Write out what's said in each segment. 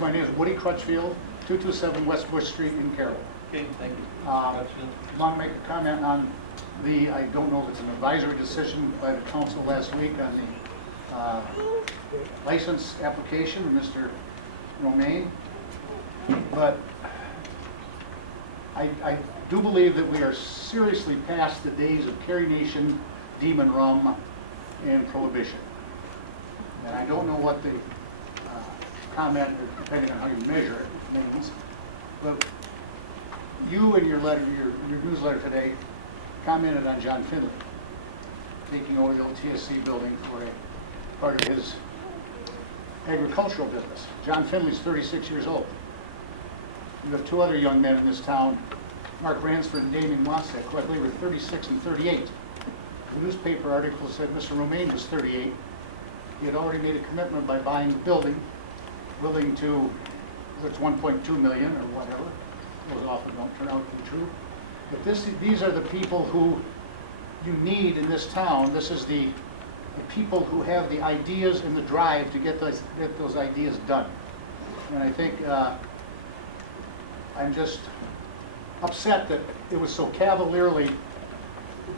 Yes, my name is Woody Crutchfield, 227 West Bush Street in Caro. Okay, thank you. I want to make a comment on I don't know if it's an advisory decision by the council last week on the license application of Mr. Romaine, but I do believe that we are seriously past the days of Carrie Nation, Demon Rum, and Prohibition. And I don't know what the comment, depending on how you measure it, means, but you in your letter, your newsletter today, commented on John Finley taking over the old TSC building for a part of his agricultural business. John Finley's 36 years old. You have two other young men in this town, Mark Ransford and Damien Wansek, who I believe are 36 and 38. The newspaper article said Mr. Romaine was 38. He had already made a commitment by buying the building, willing to, it's 1.2 million or whatever. Those often don't turn out to be true. But these are the people who you need in this town. This is the people who have the ideas and the drive to get those ideas done. And I think I'm just upset that it was so cavalierly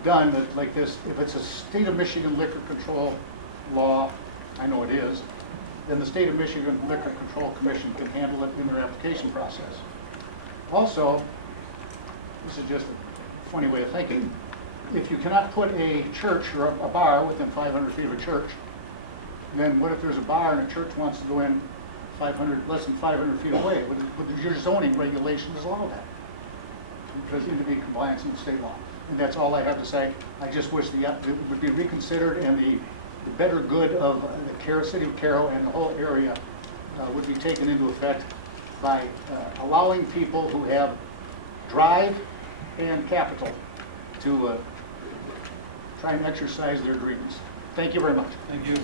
done that like this. If it's a state of Michigan liquor control law, I know it is, then the state of Michigan Liquor Control Commission can handle it in their application process. Also, this is just a funny way of thinking. If you cannot put a church or a bar within 500 feet of a church, then what if there's a bar and a church wants to go in less than 500 feet away? Would your zoning regulations allow that? Because you need to be in compliance with state law. And that's all I have to say. I just wish it would be reconsidered and the better good of the city of Caro and the whole area would be taken into effect by allowing people who have drive and capital to try and exercise their dreams. Thank you very much. Thank you.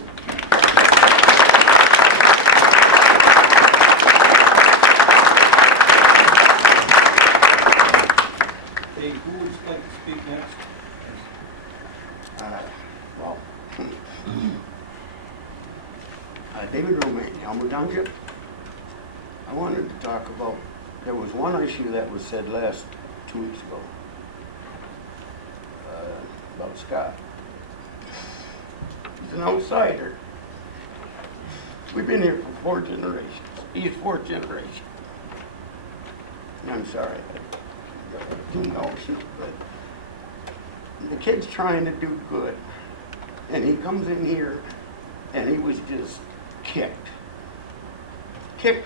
Hey, who would like to speak next? David Romaine, Elmer Township. I wanted to talk about, there was one issue that was said 2 weeks ago about Scott. He's an outsider. We've been here for 4 generations. He's 4th generation. And I'm sorry, I got too emotional, but the kid's trying to do good. And he comes in here and he was just kicked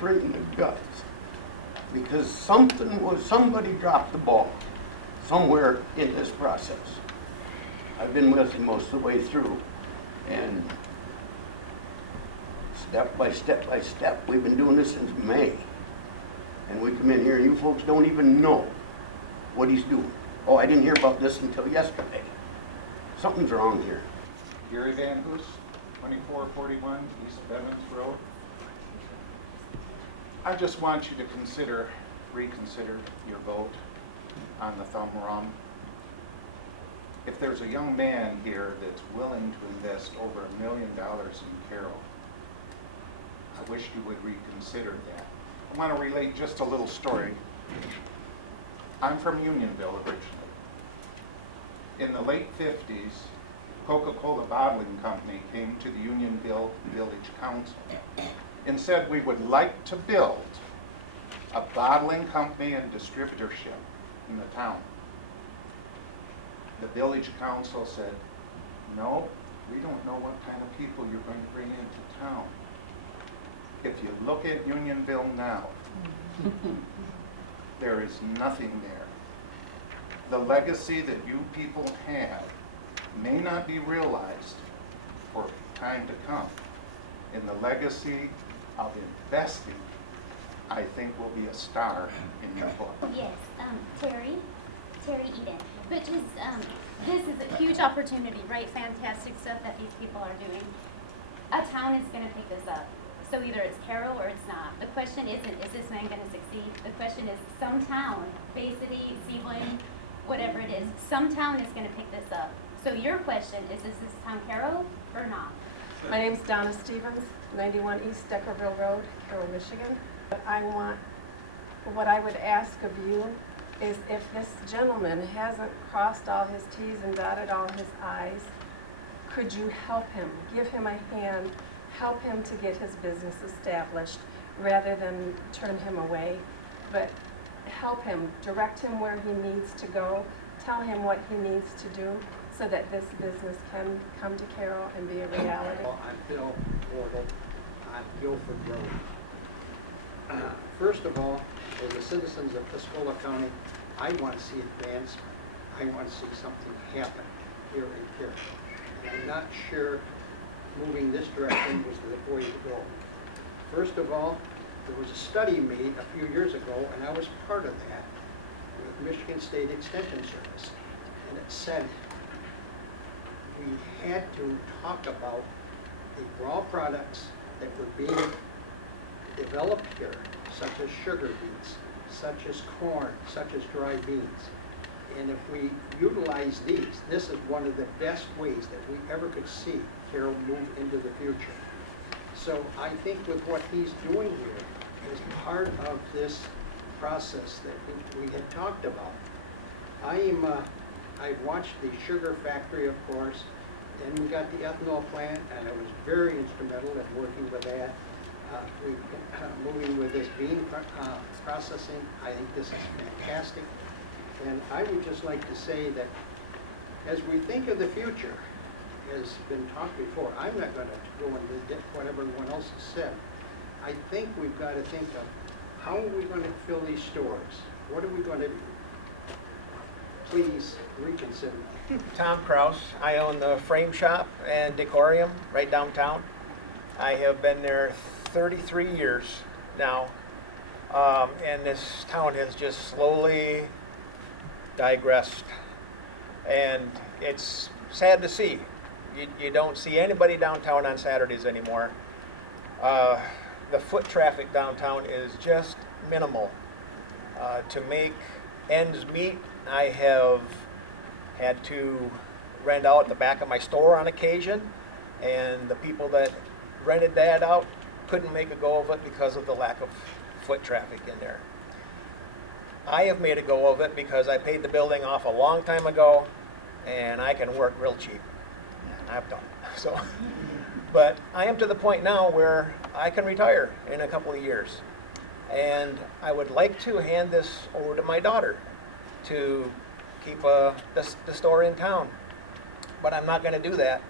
right in the guts because somebody dropped the ball somewhere in this process. I've been with him most of the way through, and step by step, we've been doing this since May. And we come in here and you folks don't even know what he's doing. Oh, I didn't hear about this until yesterday. Something's wrong here. Gary Van Hoos, 2441 East Bevins Road. I just want you to reconsider your vote on the Thumb Rum. If there's a young man here that's willing to invest over $1 million in Caro, I wish you would reconsider that. I want to relate just a little story. I'm from Unionville originally. In the late 50s, Coca-Cola Bottling Company came to the Unionville Village Council and said we would like to build a bottling company and distributorship in the town. The village council said, no, we don't know what kind of people you're going to bring into town. If you look at Unionville now, there is nothing there. The legacy that you people have may not be realized for time to come. And the legacy of investing, I think, will be a star in your book. Yes, Terry Eden. Which is, this is a huge opportunity, right? Fantastic stuff that these people are doing. A town is going to pick this up. So either it's Caro or it's not. The question isn't, is this man going to succeed? The question is, some town, Bay City, Seaboyne, whatever it is, some town is going to pick this up. So your question is this town Caro or not? My name's Donna Stevens, 91 East Deckerville Road, Caro, Michigan. What I would ask of you is if this gentleman hasn't crossed all his T's and dotted all his I's, could you help him, give him a hand, help him to get his business established rather than turn him away, but help him, direct him where he needs to go, tell him what he needs to do so that this business can come to Caro and be a reality. Well, I'm Bill Wardle on Guilford Road. First of all, as the citizens of Tuscola County, I want to see advancement. I want to see something happen here in Caro. And I'm not sure moving this direction was the way to go. First of all, there was a study made a few years ago, and I was part of that, with Michigan State Extension Service. And it said we had to talk about the raw products that were being developed here, such as sugar beets, such as corn, such as dry beans. And if we utilize these, this is one of the best ways that we ever could see Caro move into the future. So I think with what he's doing here is part of this process that we had talked about. I watched the sugar factory, of course, and we got the ethanol plant, and I was very instrumental in working with that. Moving with this bean processing, I think this is fantastic. And I would just like to say that as we think of the future, as been talked before, I'm not going to go into what everyone else has said. I think we've got to think of how are we going to fill these stores? What are we going to do? Please reconsider. Tom Kraus. I own the frame shop and decorium right downtown. I have been there 33 years now, and this town has just slowly digressed, and it's sad to see. You don't see anybody downtown on Saturdays anymore. The foot traffic downtown is just minimal. To make ends meet, I have had to rent out the back of my store on occasion, and the people that rented that out couldn't make a go of it because of the lack of foot traffic in there. I have made a go of it because I paid the building off a long time ago, and I can work real cheap. And I've done it. So, but I am to the point now where I can retire in a couple of years. And I would like to hand this over to my daughter to keep the store in town. But I'm not going to do that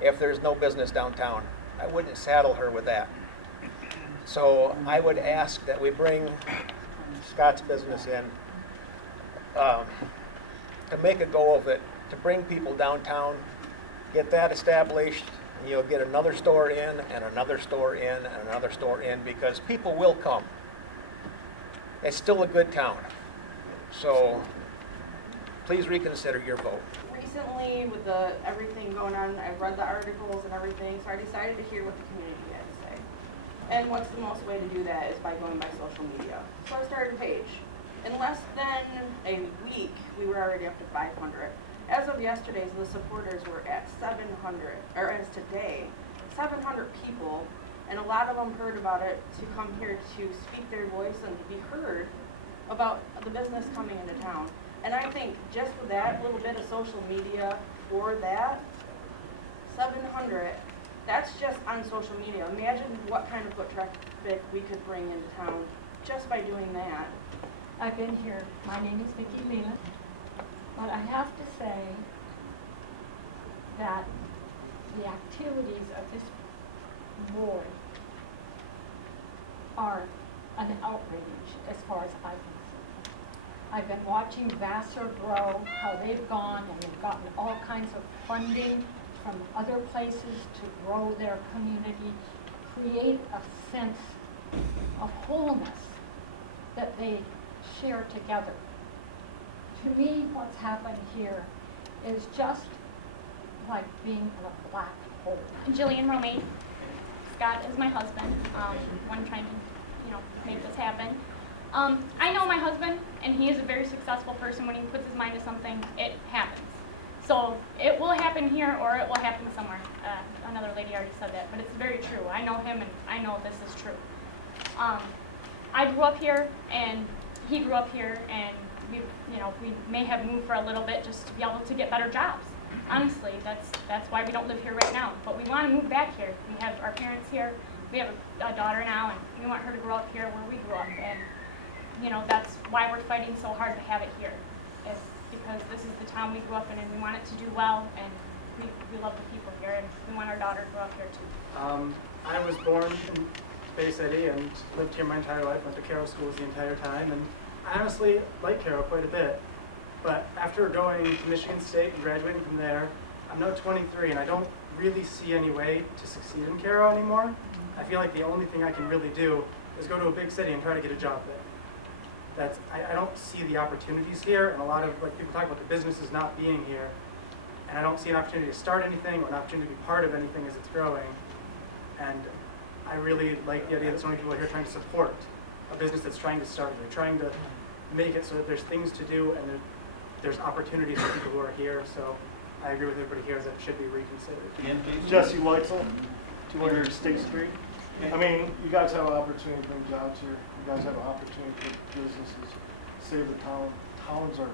if there's no business downtown. I wouldn't saddle her with that. So I would ask that we bring Scott's business in to make a go of it, to bring people downtown, get that established, and you'll get another store in, and another store in, and another store in, because people will come. It's still a good town. So please reconsider your vote. Recently, with everything going on, I've read the articles and everything, so I decided to hear what the community had to say. And what's the most way to do that is by going by social media. So I started a page. In less than a week, we were already up to 500. As of yesterday, the supporters were at 700, or as today, 700 people, and a lot of them heard about it to come here to speak their voice and to be heard about the business coming into town. And I think just with that little bit of social media for that, 700, that's just on social media. Imagine what kind of foot traffic we could bring into town just by doing that. I've been here. My name is Vicki Leland, but I have to say that the activities of this board are an outrage as far as I'm concerned. I've been watching Vassar grow, how they've gone, and they've gotten all kinds of funding from other places to grow their community, create a sense of wholeness that they share together. To me, what's happened here is just like being in a black hole. Jillian Romaine. Scott is my husband. One trying to, make this happen. I know my husband, and he is a very successful person. When he puts his mind to something, it happens. So it will happen here, or it will happen somewhere. Another lady already said that, but it's very true. I know him, and I know this is true. I grew up here and he grew up here, and we may have moved for a little bit just to be able to get better jobs. Honestly, that's why we don't live here right now. But we want to move back here. We have our parents here. We have a daughter now, and we want her to grow up here where we grew up. And that's why we're fighting so hard to have it here. Is because this is the town we grew up in, and we want it to do well, and we love the people here, and we want our daughter to grow up here too. I was born in Bay City and lived here my entire life, went to Caro schools the entire time, and I honestly like Caro quite a bit. But after going to Michigan State and graduating from there, I'm now 23 and I don't really see any way to succeed in Caro anymore. I feel like the only thing I can really do is go to a big city and try to get a job there. I don't see the opportunities here, and a lot of people talk about the businesses not being here, and I don't see an opportunity to start anything or an opportunity to be part of anything as it's growing. And I really like the idea that so many people are here trying to support a business that's trying to start. They're trying to make it so that there's things to do and there's opportunities for people who are here. So I agree with everybody here that it should be reconsidered. Again, please. Jesse Weitzel, 200 State Street. I mean, you guys have an opportunity to bring jobs here. You guys have an opportunity for businesses, save the town. Towns are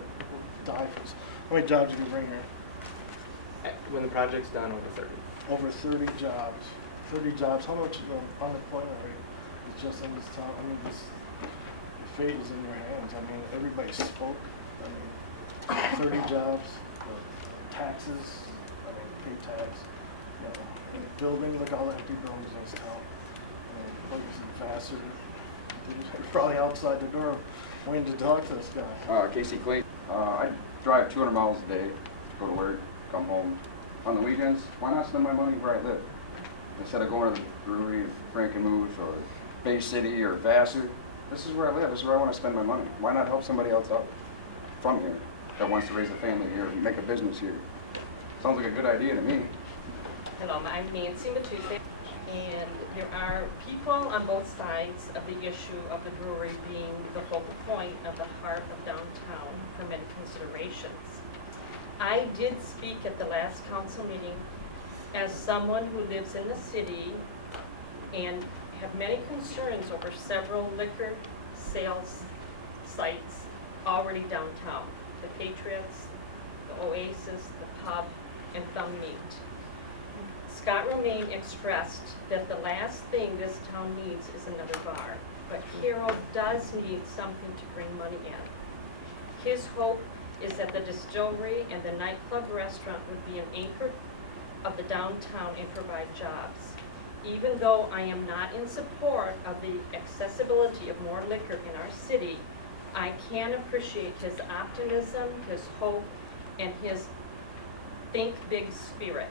die for this. How many jobs you can bring here? When the project's done, over 30. Over 30 jobs. 30 jobs. How much unemployment rate is just in this town? I mean, the fate is in your hands. I mean, everybody spoke. I mean, 30 jobs, taxes. I mean, pay tax. And building, look at all the empty buildings in this town. I mean, like I said, faster. They're probably outside the door waiting to talk to this guy. Casey Clayton. I drive 200 miles a day, go to work, come home. On the weekends, why not spend my money where I live? Instead of going to the brewery, Frankenmuth, or Bay City, or Vassar, this is where I live. This is where I want to spend my money. Why not help somebody else out from here that wants to raise a family here, make a business here? Sounds like a good idea to me. Hello, I'm Nancy Matuse, and there are people on both sides of the issue of the brewery being the focal point of the heart of downtown for many considerations. I did speak at the last council meeting as someone who lives in the city and have many concerns over several liquor sales sites already downtown. The Patriots, the Oasis, the Pub, and Thumb Meat. Scott Romaine expressed that the last thing this town needs is another bar, but Caro does need something to bring money in. His hope is that the distillery and the nightclub restaurant would be an anchor of the downtown and provide jobs. Even though I am not in support of the accessibility of more liquor in our city, I can appreciate his optimism, his hope, and his think big spirit.